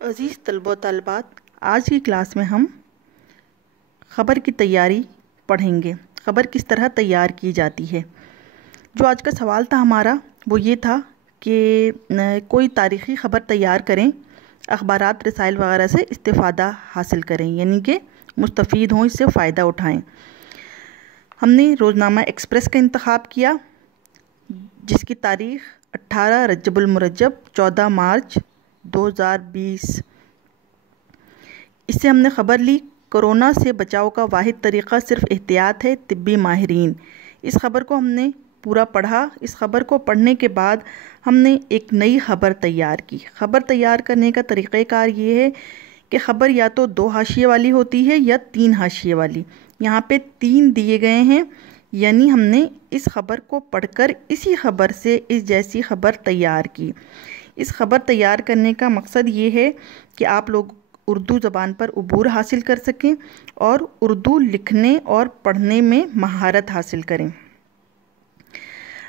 अज़ीज़ तलबा तलबात, आज की क्लास में हम ख़बर की तैयारी पढ़ेंगे। ख़बर किस तरह तैयार की जाती है। जो आज का सवाल था हमारा वो ये था कि कोई तारीख़ी ख़बर तैयार करें, अखबारात रसाइल वगैरह से इस्तिफ़ादा हासिल करें, यानी कि मुस्तफ़ीद हों, इससे फ़ायदा उठाएं। हमने रोज़नामा एक्सप्रेस का इंतख़ाब किया जिसकी तारीख़ 18 रजबुल मुरज्जब 14 मार्च 2020। इससे हमने ख़बर ली कोरोना से बचाव का वाहिद तरीक़ा सिर्फ़ एहतियात है, तिब्बी माहिरीन। इस ख़बर को हमने पूरा पढ़ा। इस ख़बर को पढ़ने के बाद हमने एक नई ख़बर तैयार की। ख़बर तैयार करने का तरीक़ाकार ये है कि ख़बर या तो 2 हाशिए वाली होती है या 3 हाशिए वाली। यहाँ पे 3 दिए गए हैं, यानी हमने इस ख़बर को पढ़कर इसी ख़बर से इस जैसी ख़बर तैयार की। इस ख़बर तैयार करने का मकसद ये है कि आप लोग उर्दू ज़बान पर उबूर हासिल कर सकें और उर्दू लिखने और पढ़ने में महारत हासिल करें।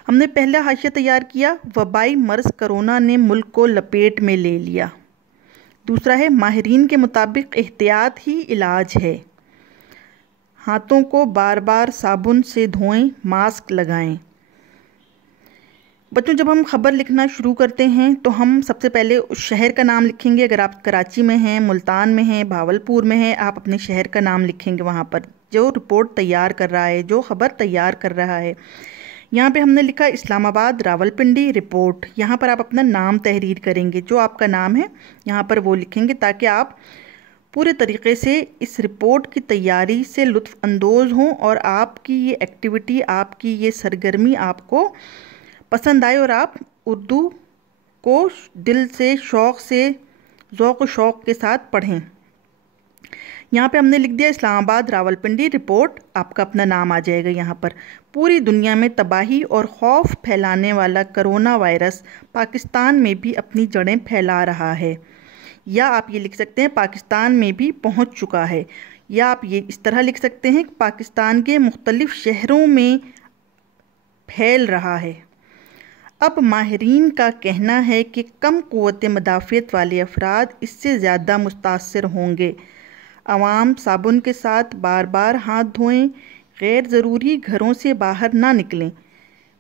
हमने पहला हाशिया तैयार किया, वबाई मर्ज़ कोरोना ने मुल्क को लपेट में ले लिया। दूसरा है, माहिरीन के मुताबिक एहतियात ही इलाज है। हाथों को बार बार साबुन से धोएं, मास्क लगाएं। बच्चों, जब हम ख़बर लिखना शुरू करते हैं तो हम सबसे पहले उस शहर का नाम लिखेंगे। अगर आप कराची में हैं, मुल्तान में हैं, भावलपुर में हैं, आप अपने शहर का नाम लिखेंगे। वहाँ पर जो रिपोर्ट तैयार कर रहा है, जो ख़बर तैयार कर रहा है, यहाँ पे हमने लिखा इस्लामाबाद रावलपिंडी रिपोर्ट। यहाँ पर आप अपना नाम तहरीर करेंगे, जो आपका नाम है यहाँ पर वो लिखेंगे, ताकि आप पूरे तरीक़े से इस रिपोर्ट की तैयारी से लुत्फ़ अंदोज़ हों और आपकी ये एक्टिविटी, आपकी ये सरगर्मी आपको पसंद आए और आप उर्दू को दिल से, शौक़ से, ज़ौक़ शौक़ के साथ पढ़ें। यहाँ पे हमने लिख दिया इस्लामाबाद रावलपिंडी रिपोर्ट। आपका अपना नाम आ जाएगा यहाँ पर। पूरी दुनिया में तबाही और खौफ फैलाने वाला कोरोना वायरस पाकिस्तान में भी अपनी जड़ें फैला रहा है। या आप ये लिख सकते हैं पाकिस्तान में भी पहुँच चुका है। या आप ये इस तरह लिख सकते हैं कि पाकिस्तान के मुख्तलिफ़ शहरों में फैल रहा है। अब माहिरीन का कहना है कि कम क़ुव्वत मदाफ़ियत वाले अफराद इससे ज़्यादा मुतासर होंगे। आवाम साबुन के साथ बार बार हाथ धोएं, गैर ज़रूरी घरों से बाहर ना निकलें,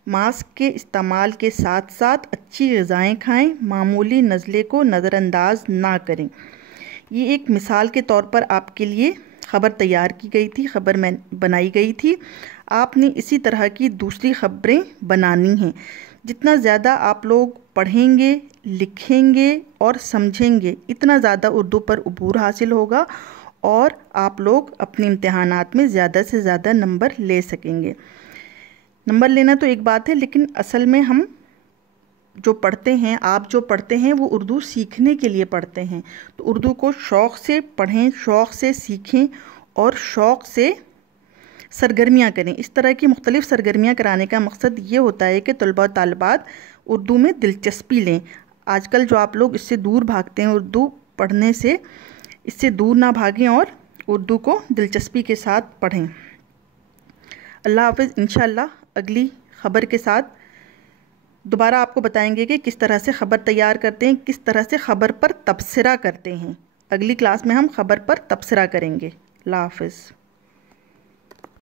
मास्क के इस्तेमाल के साथ साथ अच्छी ग़िज़ाएँ खाएं, मामूली नज़ले को नज़रअंदाज ना करें। ये एक मिसाल के तौर पर आपके लिए ख़बर तैयार की गई थी, ख़बर में बनाई गई थी। आपने इसी तरह की दूसरी ख़बरें बनानी हैं। जितना ज़्यादा आप लोग पढ़ेंगे, लिखेंगे और समझेंगे, इतना ज़्यादा उर्दू पर उबूर हासिल होगा और आप लोग अपने इम्तिहानात में ज़्यादा से ज़्यादा नंबर ले सकेंगे। नंबर लेना तो एक बात है, लेकिन असल में हम जो पढ़ते हैं, आप जो पढ़ते हैं, वो उर्दू सीखने के लिए पढ़ते हैं। तो उर्दू को शौक़ से पढ़ें, शौक़ से सीखें और शौक़ से सरगर्मियाँ करें। इस तरह की मुख्तलिफ़ सरगर्मियाँ कराने का मकसद ये होता है कि तलबा तालिबात उर्दू में दिलचस्पी लें। आजकल जो आप लोग इससे दूर भागते हैं, उर्दू पढ़ने से, इससे दूर ना भागें और उर्दू को दिलचस्पी के साथ पढ़ें। अल्लाह हाफ़िज़। इंशाअल्लाह अगली ख़बर के साथ दोबारा आपको बताएंगे कि किस तरह से ख़बर तैयार करते हैं, किस तरह से ख़बर पर तबसरा करते हैं। अगली क्लास में हम ख़बर पर तबसरा करेंगे। अल्लाह हाफ़िज़।